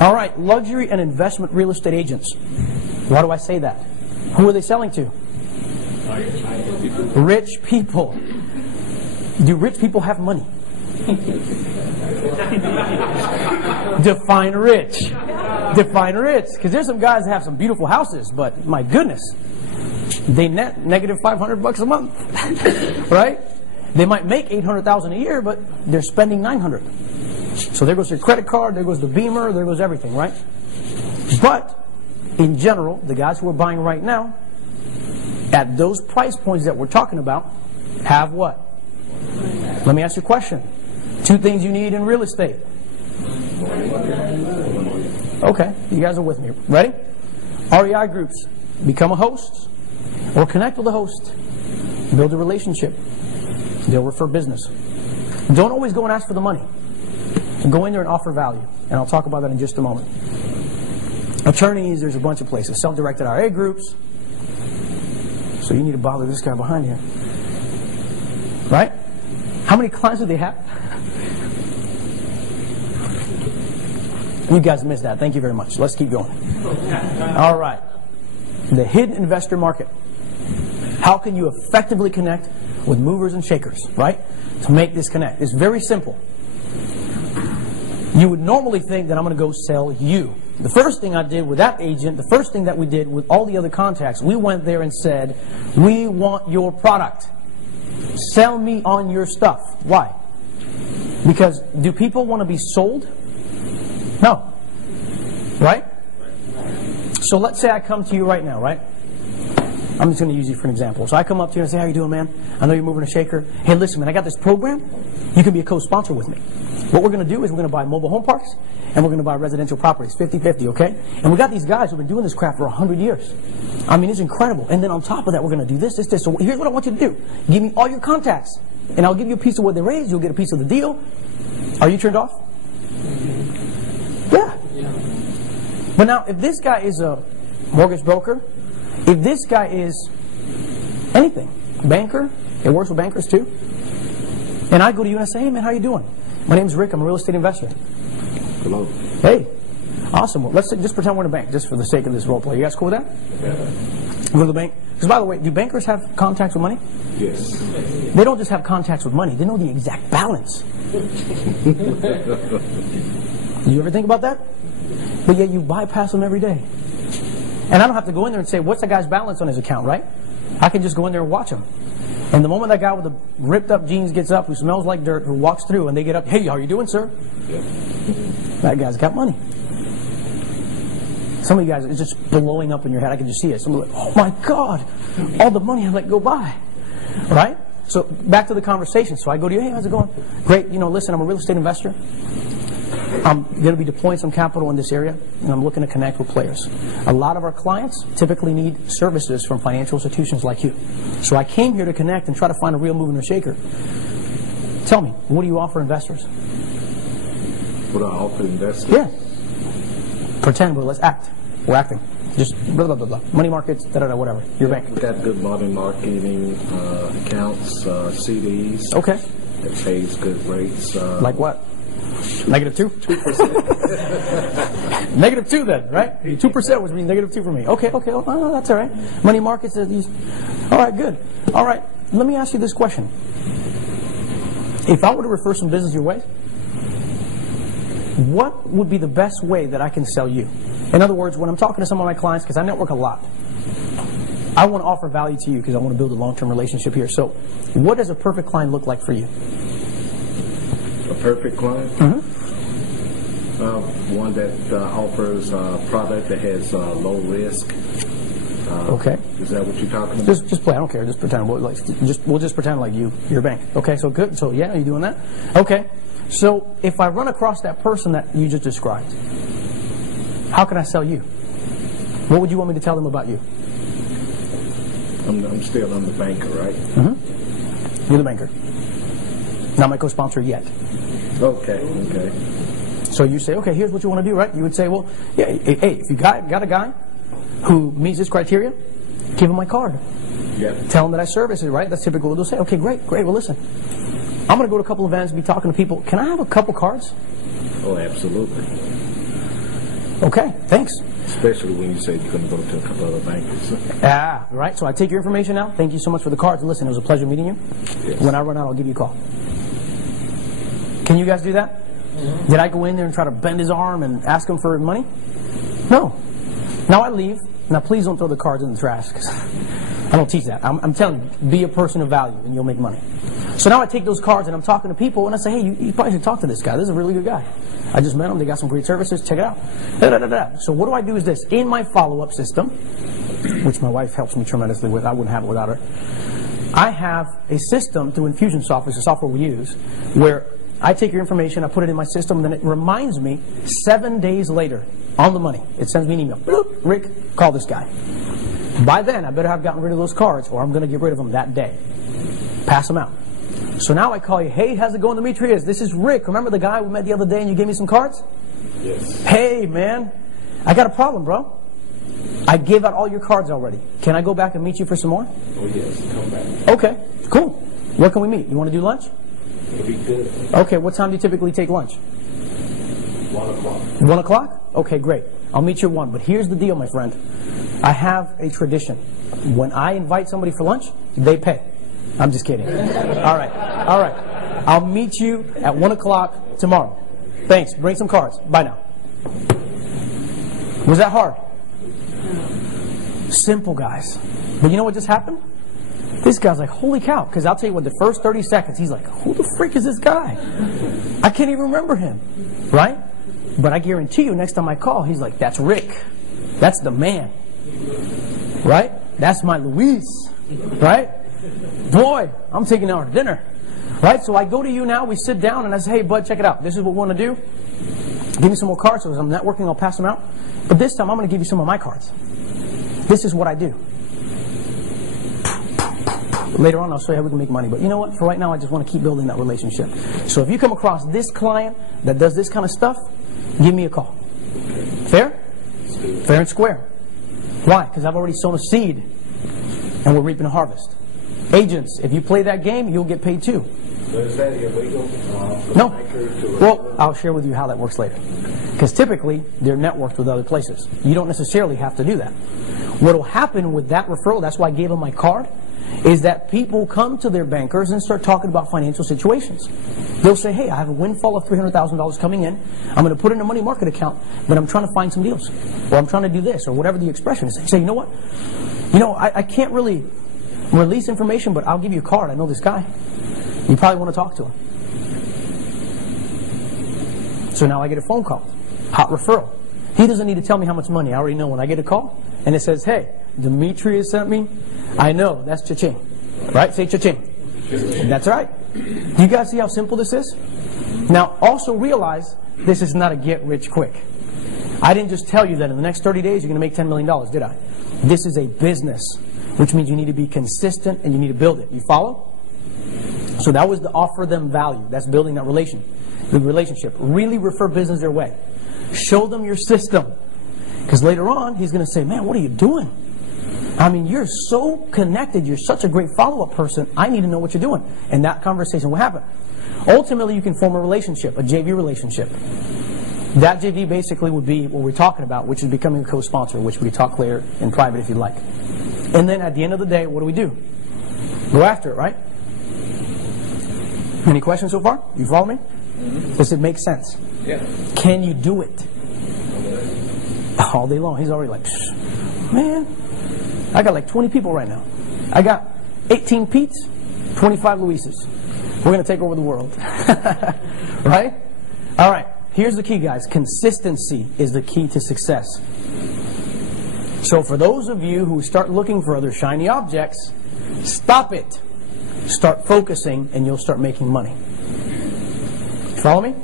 All right, luxury and investment real estate agents. Why do I say that? Who are they selling to? Rich people. Do rich people have money? Define rich. Define rich. Because there's some guys that have some beautiful houses, but my goodness, they net negative $500 a month, right? They might make $800,000 a year, but they're spending $900. So there goes your credit card, there goes the Beamer, there goes everything, right? But in general, the guys who are buying right now, at those price points that we're talking about, have what? Let me ask you a question. 2 things you need in real estate. Okay, you guys are with me. Ready? REI groups. Become a host or connect with a host. Build a relationship. They'll refer business. Don't always go and ask for the money. Go in there and offer value. And I'll talk about that in just a moment. Attorneys, there's a bunch of places. Self-directed RIA groups. So you need to bother this guy behind here. Right? How many clients do they have? You guys missed that. Thank you very much. Let's keep going. All right. The hidden investor market. How can you effectively connect with movers and shakers, right? To make this connect. It's very simple. You would normally think that I'm going to go sell you. The first thing I did with that agent, the first thing that we did with all the other contacts, we went there and said, we want your product. Sell me on your stuff. Why? Because do people want to be sold? No. Right? So let's say I come to you right now, right? I'm just going to use you for an example. So I come up to you and say, how you doing, man? I know you're moving a shaker. Hey, listen, man, I got this program. You can be a co-sponsor with me. What we're going to do is we're going to buy mobile home parks and we're going to buy residential properties, 50-50, okay? And we got these guys who've been doing this crap for 100 years. I mean, it's incredible. And then on top of that, we're going to do this. So here's what I want you to do. Give me all your contacts and I'll give you a piece of what they raised. You'll get a piece of the deal. Are you turned off? Yeah. But now, if this guy is a mortgage broker, if this guy is anything, banker, it works with bankers too, and I go to you and I say, hey man, how you doing? My name's Rick, I'm a real estate investor. Hello. Hey, awesome. Well, let's just pretend we're in a bank, just for the sake of this role play. You guys cool with that? Yeah. Go to the bank. Because by the way, do bankers have contacts with money? Yes. They don't just have contacts with money, they know the exact balance. You ever think about that? But yet you bypass them every day. And I don't have to go in there and say, what's that guy's balance on his account, right? I can just go in there and watch him. And the moment that guy with the ripped up jeans gets up, who smells like dirt, who walks through, and they get up, hey, how are you doing, sir? Yeah. That guy's got money. Some of you guys, it's just blowing up in your head. I can just see it. Some are like, oh my God, all the money I let go by. Right? So back to the conversation. So I go to you, hey, how's it going? Great, listen, I'm a real estate investor. I'm going to be deploying some capital in this area, and I'm looking to connect with players. A lot of our clients typically need services from financial institutions like you. So I came here to connect and try to find a real mover and a shaker. Tell me, what do you offer investors? What do I offer investors? Yeah. Pretend, but let's act. We're acting. Just blah, blah, blah, blah. Money markets, da-da-da, whatever. Your bank. We got good money marketing accounts, CDs. Okay. That pays good rates. Like what? -2? 2%. -2 then, right? 2% was -2 for me. Okay, oh, that's all right. Money markets are these. All right, good. All right, let me ask you this question. If I were to refer some business your way, what would be the best way that I can sell you? In other words, when I'm talking to some of my clients, because I network a lot, I want to offer value to you because I want to build a long-term relationship here. So what does a perfect client look like for you? A perfect client? Mm-hmm. One that offers a product that has low risk. Okay. Is that what you're talking about? Just play. I don't care. Just pretend. We'll just pretend like you're a bank. Okay. So good. So yeah, are you doing that? Okay. So if I run across that person that you just described, how can I sell you? What would you want me to tell them about you? I'm the banker, right? Mm-hmm. You're the banker. Not my co-sponsor yet. Okay. So you say, okay, here's what you want to do, right? You would say, well, yeah, hey, if you got a guy who meets this criteria, give him my card. Yeah. Tell him that I service it, right? That's typical. They'll say, okay, great. Well, listen, I'm going to go to a couple events, be talking to people. Can I have a couple cards? Oh, absolutely. Okay, thanks. Especially when you say you're going to go to a couple other bankers. Right. So I take your information now. Thank you so much for the cards. And listen, it was a pleasure meeting you. Yes. When I run out, I'll give you a call. Can you guys do that? Mm-hmm. Did I go in there and try to bend his arm and ask him for money? No. Now I leave. Now please don't throw the cards in the trash, because I don't teach that. I'm telling you, be a person of value and you'll make money. So now I take those cards and I'm talking to people and I say, hey, you probably should talk to this guy. This is a really good guy. I just met him. They got some great services. Check it out. Da, da, da, da. So what do I do is this. In my follow-up system, which my wife helps me tremendously with, I wouldn't have it without her, I have a system through Infusionsoft, which is the software we use, where I take your information, I put it in my system, and then it reminds me 7 days later on the money. It sends me an email. Bloop, Rick, call this guy. By then, I better have gotten rid of those cards, or I'm going to get rid of them that day. Pass them out. So now I call you. Hey, how's it going, Demetrius? This is Rick. Remember the guy we met the other day and you gave me some cards? Yes. Hey, man. I got a problem, bro. I gave out all your cards already. Can I go back and meet you for some more? Oh, yes. Come back. Okay, cool. Where can we meet? You want to do lunch? It'll be good. Okay, what time do you typically take lunch? 1 o'clock. 1 o'clock? Okay, great. I'll meet you at 1. But here's the deal, my friend. I have a tradition. When I invite somebody for lunch, they pay. I'm just kidding. All right. All right. I'll meet you at 1 o'clock tomorrow. Thanks. Bring some cards. Bye now. Was that hard? Simple, guys. But you know what just happened? This guy's like, holy cow. Because I'll tell you what, the first 30 seconds, he's like, who the freak is this guy? I can't even remember him. Right? But I guarantee you, next time I call, he's like, that's Rick. That's the man. Right? That's my Luis. Right? Boy, I'm taking out dinner. Right? So I go to you now, we sit down, and I say, hey, bud, check it out. This is what we want to do. Give me some more cards. So as I'm networking, I'll pass them out. But this time, I'm going to give you some of my cards. This is what I do. Later on, I'll show you how we can make money. But you know what? For right now, I just want to keep building that relationship. So if you come across this client that does this kind of stuff, give me a call. Fair? Fair and square. Why? Because I've already sown a seed, and we're reaping a harvest. Agents, if you play that game, you'll get paid too. So is that illegal? No. Well, I'll share with you how that works later. Because typically, they're networked with other places. You don't necessarily have to do that. What will happen with that referral, that's why I gave them my card, is that people come to their bankers and start talking about financial situations. They'll say, hey, I have a windfall of $300,000 coming in. I'm going to put it in a money market account, but I'm trying to find some deals. Or I'm trying to do this, or whatever the expression is. They say, you know what? I can't really release information, but I'll give you a card. I know this guy. You probably want to talk to him. So now I get a phone call. Hot referral. He doesn't need to tell me how much money. I already know when I get a call. And it says, hey, Demetrius sent me. I know. That's cha-ching. Right? Say cha-ching. That's right. Do you guys see how simple this is? Now, also realize this is not a get-rich-quick. I didn't just tell you that in the next 30 days you're going to make $10 million, did I? This is a business, which means you need to be consistent and you need to build it. You follow? So that was to offer them value. That's building that relationship. Really refer business their way. Show them your system. Because later on, he's going to say, man, what are you doing? I mean, you're so connected. You're such a great follow-up person. I need to know what you're doing. And that conversation will happen. Ultimately, you can form a relationship, a JV relationship. That JV basically would be what we're talking about, which is becoming a co-sponsor, which we talk later in private if you'd like. And then at the end of the day, what do? Go after it, right? Any questions so far? You follow me? Mm-hmm. Does it make sense? Yeah. Can you do it? All day long. He's already like, man, I got like 20 people right now. I got 18 Pete's, 25 Luises. We're going to take over the world. Right? All right. Here's the key, guys. Consistency is the key to success. So for those of you who start looking for other shiny objects, stop it. Start focusing and you'll start making money. Follow me?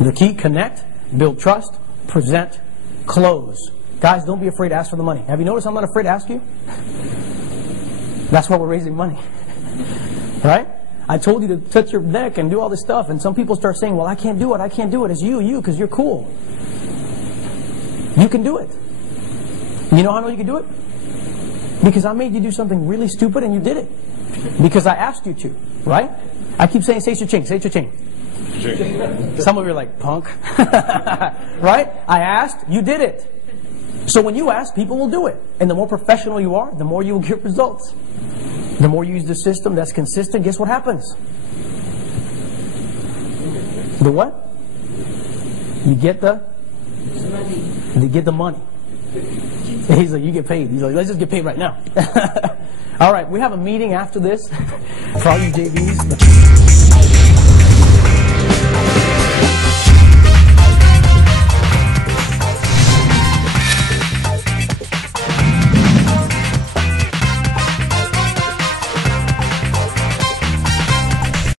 The key, connect, build trust, present, close. Guys, don't be afraid to ask for the money. Have you noticed I'm not afraid to ask you? That's why we're raising money. Right? I told you to touch your neck and do all this stuff, and some people start saying, well, I can't do it. I can't do it. It's you, because you're cool. You can do it. You know how I know you can do it? Because I made you do something really stupid and you did it. Because I asked you to, right? I keep saying, say cha-ching, say cha-ching. Some of you are like, punk. Right? I asked, you did it. So when you ask, people will do it. And the more professional you are, the more you will get results. The more you use the system that's consistent, guess what happens? The what? You get the money. He's like, you get paid. He's like, let's just get paid right now. All right, we have a meeting after this for all you JVs.